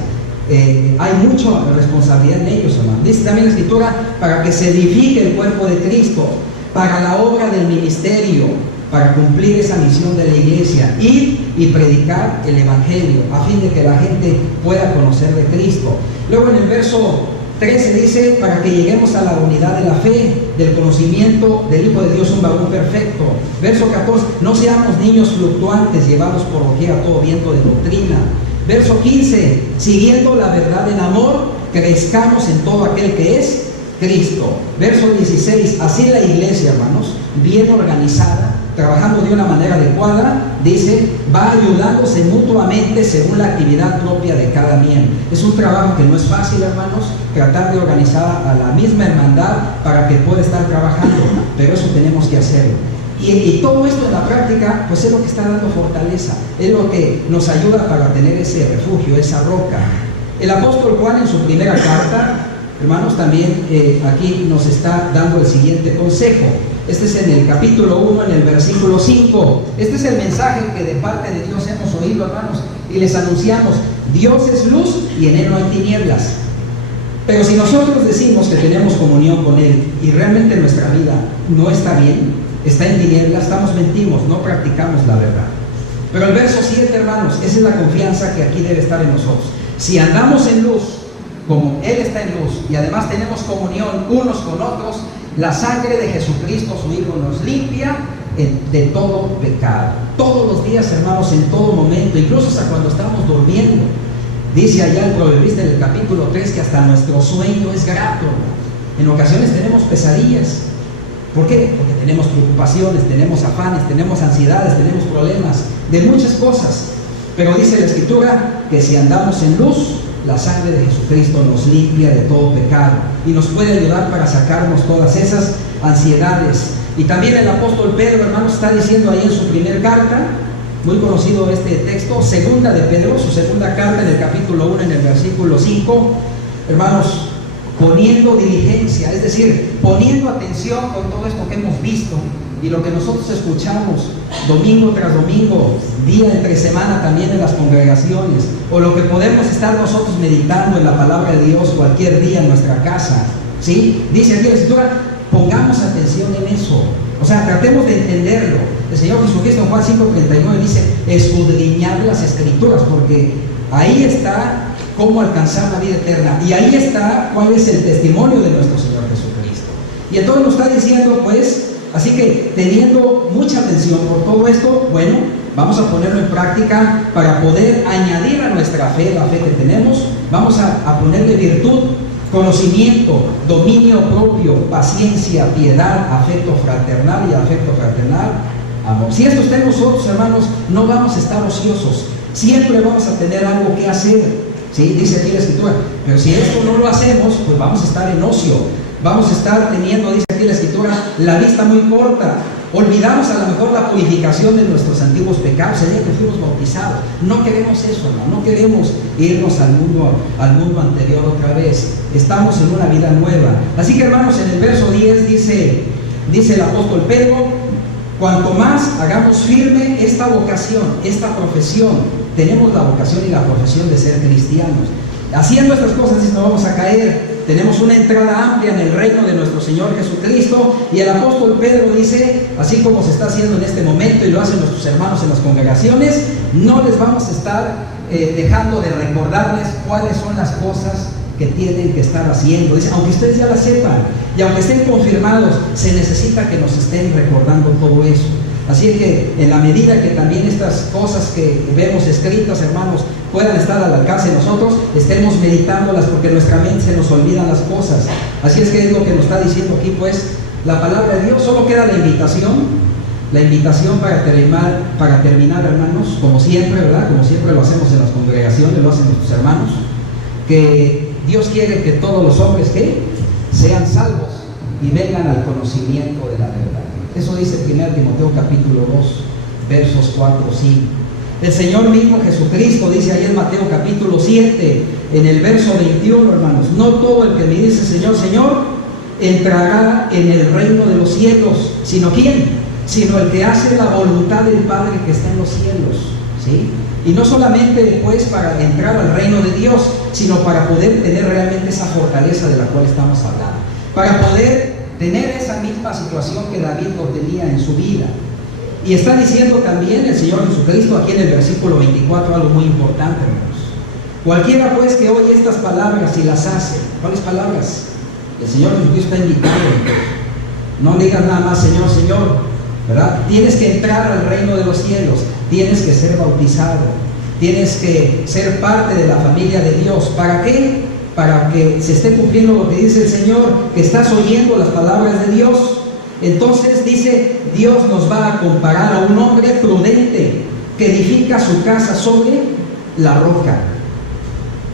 Hay mucha responsabilidad en ellos, hermanos. Dice también la Escritura, para que se edifique el cuerpo de Cristo, para la obra del ministerio, para cumplir esa misión de la iglesia, ir y predicar el evangelio, a fin de que la gente pueda conocer de Cristo. Luego en el verso 13 dice, para que lleguemos a la unidad de la fe, del conocimiento del Hijo de Dios, un varón perfecto. Verso 14, no seamos niños fluctuantes, llevados por doquiera todo viento de doctrina. Verso 15, siguiendo la verdad en amor, crezcamos en todo aquel que es Cristo. Verso 16, así la iglesia, hermanos, bien organizada, trabajando de una manera adecuada, dice, va ayudándose mutuamente según la actividad propia de cada miembro. Es un trabajo que no es fácil, hermanos, tratar de organizar a la misma hermandad para que pueda estar trabajando, pero eso tenemos que hacerlo. Y todo esto en la práctica, pues es lo que está dando fortaleza, es lo que nos ayuda para tener ese refugio, esa roca. El apóstol Juan en su primera carta, hermanos, también aquí nos está dando el siguiente consejo. Este es en el capítulo 1, en el versículo 5. Este es el mensaje que de parte de Dios hemos oído, hermanos, y les anunciamos. Dios es luz y en Él no hay tinieblas. Pero si nosotros decimos que tenemos comunión con Él y realmente nuestra vida no está bien, está en tinieblas, mentimos, no practicamos la verdad. Pero el verso 7, hermanos, esa es la confianza que aquí debe estar en nosotros. Si andamos en luz, como Él está en luz, y además tenemos comunión unos con otros, la sangre de Jesucristo, su Hijo, nos limpia de todo pecado. Todos los días, hermanos, en todo momento, incluso hasta cuando estamos durmiendo. Dice allá el proverbista en el capítulo 3 que hasta nuestro sueño es grato. En ocasiones tenemos pesadillas. ¿Por qué? Porque tenemos preocupaciones, tenemos afanes, tenemos ansiedades, tenemos problemas de muchas cosas. Pero dice la Escritura que si andamos en luz, la sangre de Jesucristo nos limpia de todo pecado y nos puede ayudar para sacarnos todas esas ansiedades. Y también el apóstol Pedro, hermanos, está diciendo ahí en su primer carta, muy conocido este texto, segunda de Pedro, su segunda carta en el capítulo 1, en el versículo 5, hermanos, poniendo diligencia, es decir, poniendo atención con todo esto que hemos visto y lo que nosotros escuchamos domingo tras domingo, día entre semana también en las congregaciones, o lo que podemos estar nosotros meditando en la palabra de Dios cualquier día en nuestra casa, ¿sí? Dice aquí la Escritura, pongamos atención en eso, o sea, tratemos de entenderlo. El Señor Jesucristo en Juan 5:39 dice, escudriñad las Escrituras, porque ahí está cómo alcanzar la vida eterna, y ahí está cuál es el testimonio de nuestro Señor Jesucristo. Y entonces nos está diciendo, pues, así que teniendo mucha atención por todo esto, bueno, vamos a ponerlo en práctica para poder añadir a nuestra fe, la fe que tenemos, vamos a ponerle virtud, conocimiento, dominio propio, paciencia, piedad, afecto fraternal y afecto fraternal, amor. Si esto está en nosotros, hermanos, no vamos a estar ociosos, siempre vamos a tener algo que hacer. ¿Sí? Dice aquí la Escritura, pero si esto no lo hacemos, pues vamos a estar en ocio, vamos a estar teniendo, dice aquí la Escritura, la vista muy corta, Olvidamos a lo mejor la purificación de nuestros antiguos pecados el día que fuimos bautizados. No queremos eso, hermano. No queremos irnos al mundo anterior otra vez. Estamos en una vida nueva. Así que, hermanos, en el verso 10 dice el apóstol Pedro: cuanto más hagamos firme esta vocación, esta profesión. Tenemos la vocación y la profesión de ser cristianos. Haciendo estas cosas no vamos a caer. Tenemos una entrada amplia en el reino de nuestro Señor Jesucristo. Y el apóstol Pedro dice, así como se está haciendo en este momento y lo hacen nuestros hermanos en las congregaciones, no les vamos a estar dejando de recordarles cuáles son las cosas que tienen que estar haciendo. Dice, aunque ustedes ya las sepan y aunque estén confirmados, se necesita que nos estén recordando todo eso. Así es que en la medida que también estas cosas que vemos escritas, hermanos, puedan estar al alcance de nosotros, estemos meditándolas, porque nuestra mente se nos olvidan las cosas. Así es que es lo que nos está diciendo aquí, pues, la palabra de Dios. Solo queda la invitación para terminar, hermanos, como siempre, ¿verdad? Como siempre lo hacemos en las congregaciones, lo hacen nuestros hermanos, que Dios quiere que todos los hombres que sean salvos y vengan al conocimiento de la verdad. Eso dice 1 Timoteo capítulo 2, versos 4 o 5. El Señor mismo Jesucristo dice ahí en Mateo capítulo 7, en el verso 21, hermanos: no todo el que me dice Señor, Señor, entrará en el reino de los cielos, sino ¿quién? Sino el que hace la voluntad del Padre que está en los cielos, ¿sí? Y no solamente pues para entrar al reino de Dios, sino para poder tener realmente esa fortaleza de la cual estamos hablando, para poder tener esa misma situación que David lo tenía en su vida. Y está diciendo también el Señor Jesucristo aquí en el versículo 24 algo muy importante, hermanos. Cualquiera pues que oye estas palabras y las hace. ¿Cuáles palabras? El Señor Jesucristo está invitando. No digas nada más Señor, Señor, ¿verdad? Tienes que entrar al reino de los cielos, tienes que ser bautizado, tienes que ser parte de la familia de Dios. ¿Para qué? Para que se esté cumpliendo lo que dice el Señor, que estás oyendo las palabras de Dios. Entonces dice, Dios nos va a comparar a un hombre prudente que edifica su casa sobre la roca.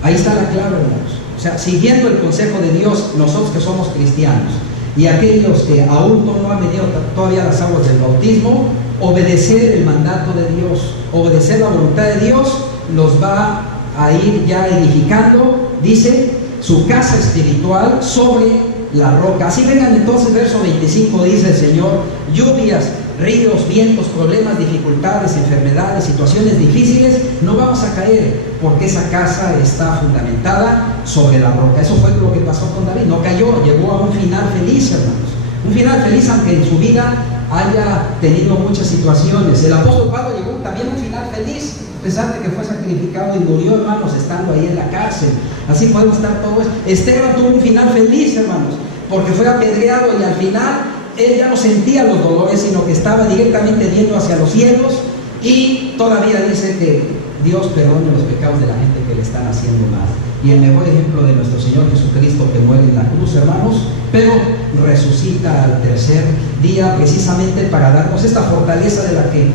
Ahí está la clave, hermanos. O sea, siguiendo el consejo de Dios, nosotros que somos cristianos y aquellos que aún no han venido todavía las aguas del bautismo, obedecer el mandato de Dios, obedecer la voluntad de Dios, nos va a ir ya edificando, dice, su casa espiritual sobre la roca. Así vengan entonces, verso 25, dice el Señor: lluvias, ríos, vientos, problemas, dificultades, enfermedades, situaciones difíciles, no vamos a caer, porque esa casa está fundamentada sobre la roca. Eso fue lo que pasó con David, no cayó, llegó a un final feliz, hermanos. Un final feliz, aunque en su vida haya tenido muchas situaciones. El apóstol Pablo llegó también a un final feliz, a pesar de que fue sacrificado y murió, hermanos, estando ahí en la cárcel. Así podemos estar todos. Esteban tuvo un final feliz, hermanos, porque fue apedreado y al final él ya no sentía los dolores, sino que estaba directamente viendo hacia los cielos, y todavía dice que Dios perdone los pecados de la gente que le están haciendo mal. Y el mejor ejemplo de nuestro Señor Jesucristo, que muere en la cruz, hermanos, pero resucita al tercer día, precisamente para darnos esta fortaleza de la que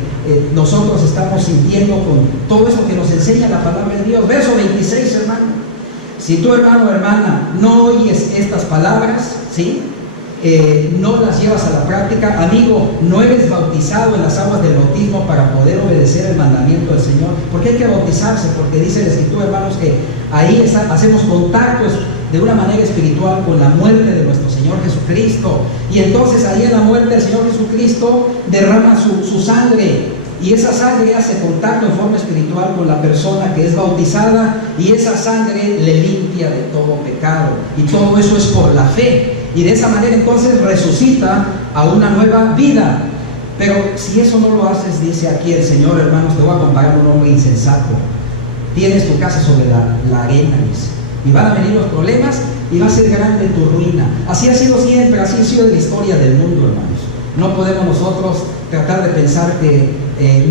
nosotros estamos sintiendo con todo eso que nos enseña la palabra de Dios. Verso 26, hermano: si tú, hermano o hermana, no oyes estas palabras, ¿sí? No las llevas a la práctica, amigo, no eres bautizado en las aguas del bautismo para poder obedecer el mandamiento del Señor. ¿Por qué hay que bautizarse? Porque dice la Escritura, hermanos, que ahí hacemos contactos de una manera espiritual con la muerte de nuestro Señor Jesucristo, y entonces ahí en la muerte del Señor Jesucristo derrama su sangre, y esa sangre hace contacto en forma espiritual con la persona que es bautizada, y esa sangre le limpia de todo pecado, y todo eso es por la fe, y de esa manera entonces resucita a una nueva vida. Pero si eso no lo haces, dice aquí el Señor, hermanos, te voy a comparar a un hombre insensato. Tienes tu casa sobre la arena, dice, y van a venir los problemas y va a ser grande tu ruina. Así ha sido siempre, así ha sido la historia del mundo, hermanos. No podemos nosotros tratar de pensar que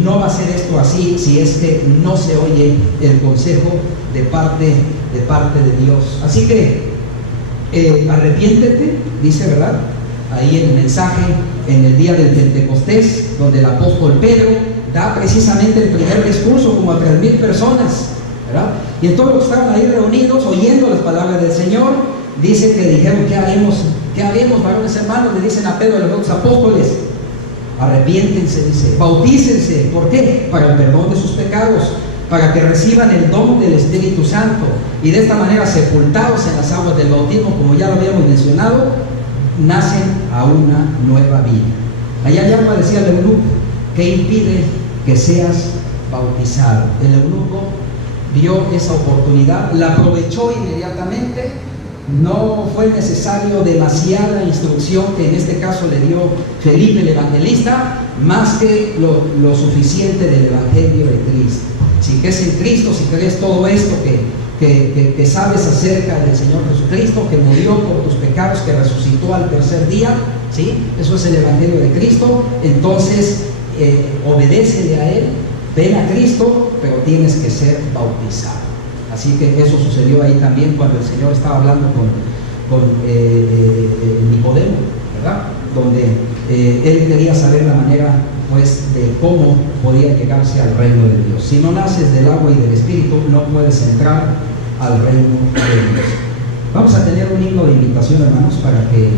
no va a ser esto así si es que no se oye el consejo de parte de Dios. Así que arrepiéntete, dice, ¿verdad? Ahí en el mensaje, en el día del Pentecostés, donde el apóstol Pedro da precisamente el primer discurso como a 3,000 personas, ¿verdad? Y en todos los que estaban ahí reunidos oyendo las palabras del Señor, dice que dijeron: ¿qué haremos, varones hermanos? Le dicen a Pedro y a los otros apóstoles. arrepiéntense, dice, bautícense. ¿Por qué? Para el perdón de sus pecados, para que reciban el don del Espíritu Santo, y de esta manera, sepultados en las aguas del bautismo, como ya lo habíamos mencionado, nacen a una nueva vida. Allá ya decía el eunuco, ¿qué impide que seas bautizado? El eunuco vio esa oportunidad, la aprovechó inmediatamente. No fue necesario demasiada instrucción, que en este caso le dio Felipe el evangelista, más que lo suficiente del evangelio de Cristo. Si crees en Cristo, si crees todo esto que sabes acerca del Señor Jesucristo, que murió por tus pecados, que resucitó al tercer día, ¿sí? Eso es el evangelio de Cristo. Entonces obedécele a Él, ven a Cristo, pero tienes que ser bautizado. Así que eso sucedió ahí también cuando el Señor estaba hablando con Nicodemo, ¿verdad? Donde él quería saber la manera, pues, de cómo podía llegarse al reino de Dios. Si no naces del agua y del Espíritu, no puedes entrar al reino de Dios. Vamos a tener un himno de invitación, hermanos, para que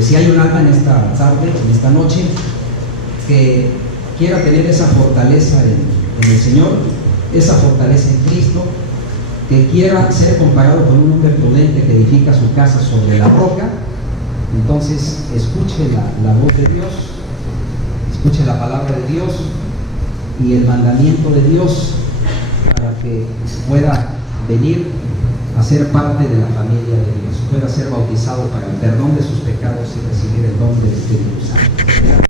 si hay un alma en esta tarde, en esta noche, que quiera tener esa fortaleza en el Señor, esa fortaleza en Cristo, que quiera ser comparado con un hombre prudente que edifica su casa sobre la roca, entonces escuche la voz de Dios, escuche la palabra de Dios y el mandamiento de Dios, para que pueda venir a ser parte de la familia de Dios, pueda ser bautizado para el perdón de sus pecados y recibir el don del Espíritu Santo.